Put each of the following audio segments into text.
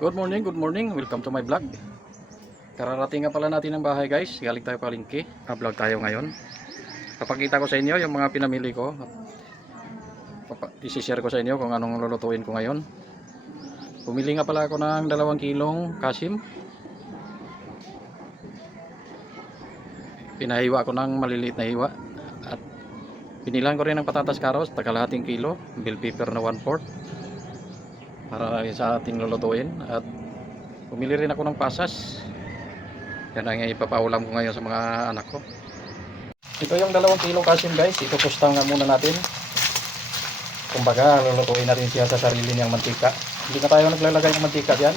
Good morning, good morning. Welcome to my vlog. Kararating nga pala natin ng bahay, guys. Galing tayo palengke. Vlog tayo ngayon. Papakita ko sa inyo yung mga pinamili ko. I-share ko sa inyo kung anong lulutuin ko ngayon. Pumili nga pala ako ng 2 kilong kasim. Pinahiwa ko ng maliliit na hiwa. At pinilan ko rin ng patatas karos, kalahating kilo. Bell pepper na 1/4 para sa ating lulutuin. At pumili rin ako ng pasas. Yan ang ipapaulam ko ngayon sa mga anak ko. Ito yung 2 kilong kasim, guys. Itutustaw nga muna natin. Kumbaga lulutuin natin siya sa sarili niyang mantika. Hindi na tayo naglalagay ng mantika diyan.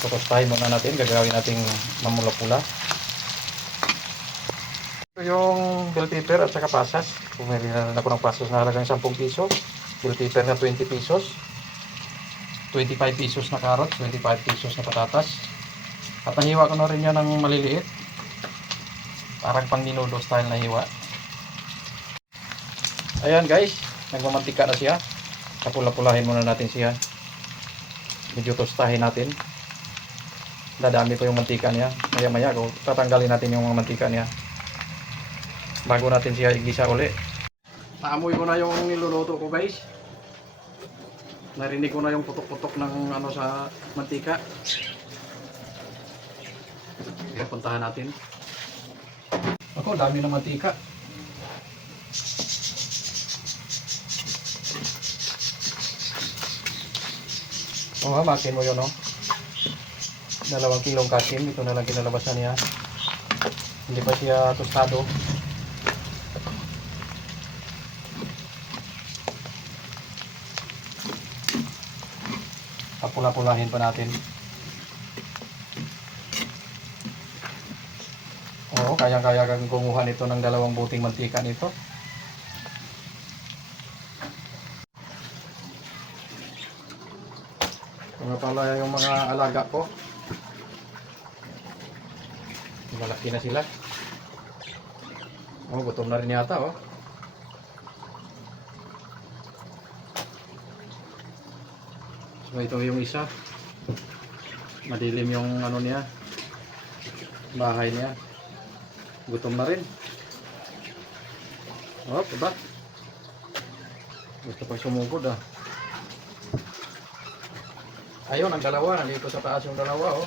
Tutustahin muna natin. Gagawin nating mamula-pula. Ito yung bell pepper at saka pasas. Pumili na ako ng pasas na halagang 10 piso. Bell pepper na 20 pesos. 25 pesos na carrots, 25 pesos na patatas. At nahiwa ko na rin yan ng maliliit. Parang pang ninudo style na hiwa. Ayan, guys, nagmamantika na siya. Kapula-pulahin muna natin siya. Medyo tostahin natin. Dadami po yung mantika niya. Maya-maya, tatanggalin natin yung mga mantika niya bago natin siya igisa uli. Naamoy ko na yung niluluto ko, guys. Narinig ko na yung putok-putok ng ano sa mantika. Kaya puntahan natin. Ako, dami ng mantika. Makin mo yun, no? 2 kilong kasim. Ito na lang kinalabasan niya. Hindi pa siya tostado. Papula-pulahin pa natin. Oo, kayang-kaya kang kumuha nito ng 2 buting mantika nito. Mga pala yung mga alaga ko. Malaki na sila. Oh, gutom na rin yata, oh. So ito yung isa. Madilim yung ano niya. Bahay niya. Gutom na rin. Oh, diba? Gusto pang sumugod, ah. Ayun, ang 2. Nandito sa taas yung 2, oh.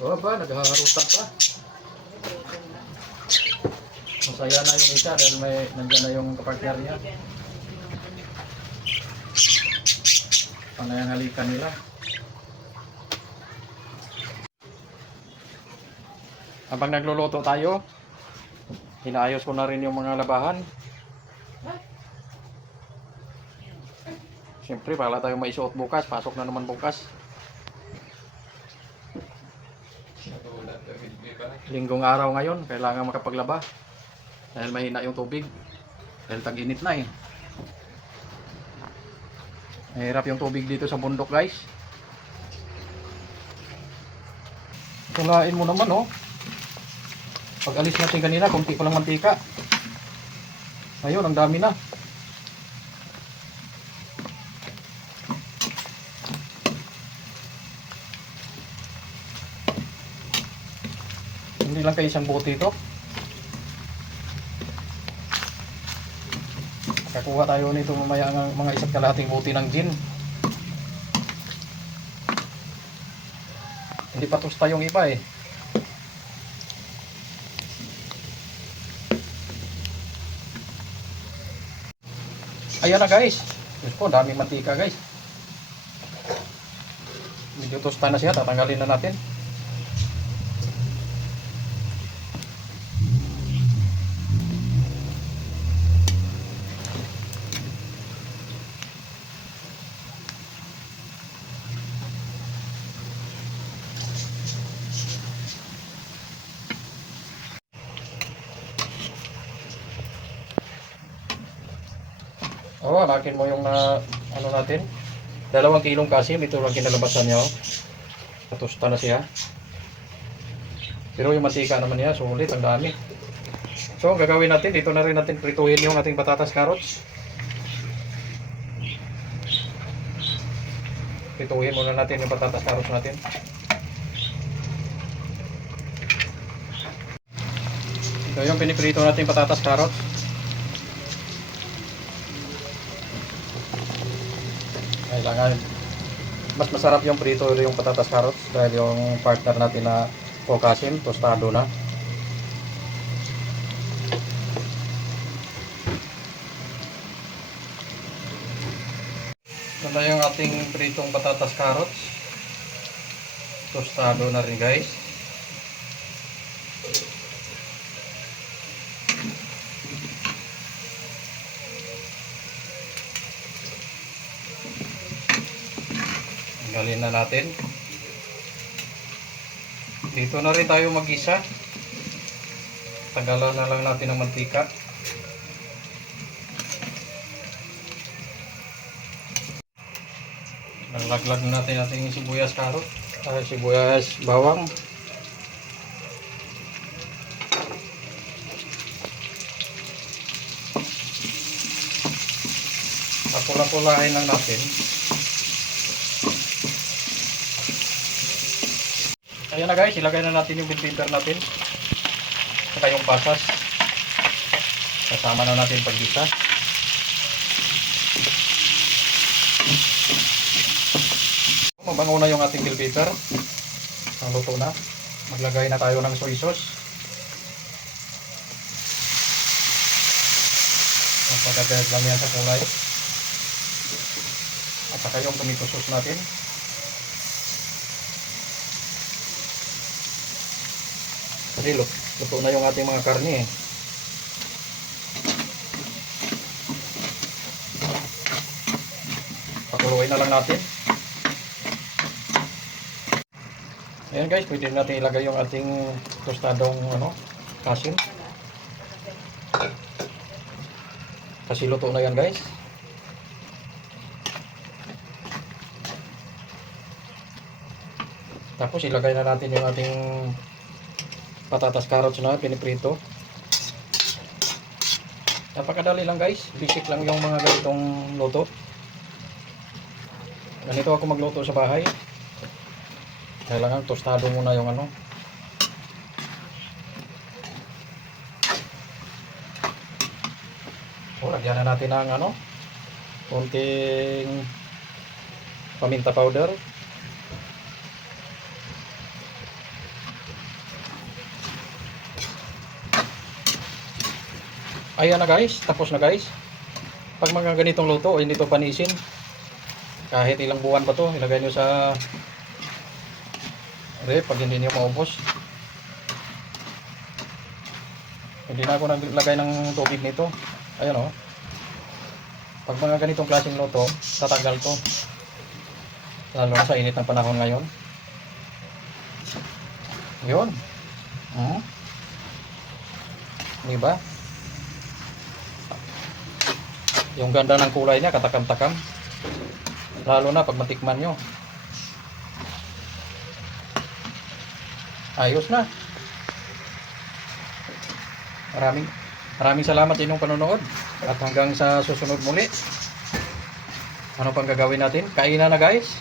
Oh, ba? Naghaharutan pa. Masaya na yung isa dahil nandiyan na yung kapartner niya. Panayangalikan nila. Habang nagluluto tayo, inaayos ko na rin yung mga labahan. Siyempre, wala tayong maisuot bukas. Pasok na naman bukas. Linggong araw ngayon, kailangan makapaglaba. Dahil mahina yung tubig. Dahil tag-init na eh. Mahirap yung tubig dito sa bundok, guys. Kalain mo naman, oh. Pag alis natin kanina, konti pa lang mantika. Ayun, ang dami na. Hindi lang kayo isang buti ito. Kakuha tayo nito mamaya ng mga 1 kalahating buti ng gin. Hindi pa tosta yung iba eh. Ayan na, guys. Diyos ko, daming mantika, guys. Medyo tosta na siya. Tatanggalin na natin. Oh, halakin mo yung ano natin. 2 kilong kasim. Ito lang kinalabasan niya, oh. Natusta na siya. Pero yung mantika naman niya, sulit, ang dami. So, ang gagawin natin, dito na rin natin prituhin yung ating patatas carrots. Pituhin muna natin yung patatas carrots natin. Ito yung piniprito natin patatas carrots. Kailangan mas masarap yung prito yung patatas carrots dahil yung partner natin na focasin, tostado na. Ito na yung ating pritong patatas carrots. Tostado na rin guys. Tanggalin na natin. Dito na rin tayo mag-isa. Tagalan na lang natin ng mantika. Nalaglag natin ating sibuyas carrot, sibuyas bawang. Papula-pulahin lang natin. Ayan na guys, ilagay na natin yung bell pepper natin. Saka yung pasas. Kasama na natin paggisa. Mabango na yung ating bell pepper. Ang luto na. Maglagay na tayo ng soy sauce. Pagkagayag lang yan sa kulay. At saka yung tomato sauce natin. Kasi luto na yung ating mga karne. Pakuluin na lang natin. Ayan guys, pwede natin ilagay yung ating tostadong asin. Kasi luto na yan guys. Tapos ilagay na natin yung ating patatas carrots na piniprito. Napakadali lang guys, basic lang yung mga ganitong luto. Ganito ako magluto sa bahay. Kailangan tostado muna yung lagyan na natin ng konting paminta powder. Ayan na guys, tapos na guys. Pag mga ganitong luto, hindi to panisin. Kahit ilang buwan pa to, ilagay nyo sa pag hindi nyo maubos. Hindi na ako naglagay ng tubig nito. Ayan o. Pag mga ganitong klaseng luto, tatagal to. Lalo na sa init ng panahon ngayon. Yun. Diba? Yung ganda ng kulay niya, katakam-takam. Lalo na pag matikman nyo. Ayos na. Maraming salamat sa inyong panonood. At hanggang sa susunod muli. Ano pang gagawin natin? Kainan na guys.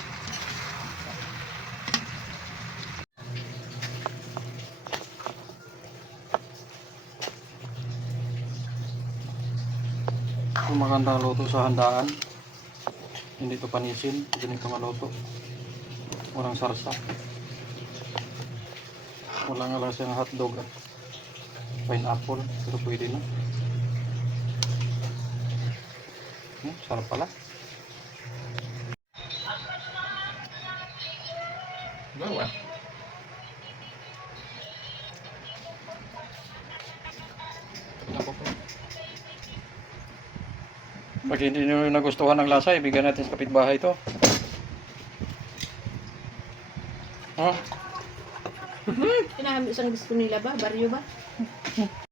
Kung magandang luto sa handaan, hindi ito panisin. Ganito nga luto. Walang sarsa. Wala nga lang siyang hotdog at pineapple, pero pwede na. Sarap pala. Bawa. Pag hindi nyo nagustuhan ng lasa, ibigay natin sa kapitbahay ito. Kinahamit sa gusto nila ba? Baryo ba?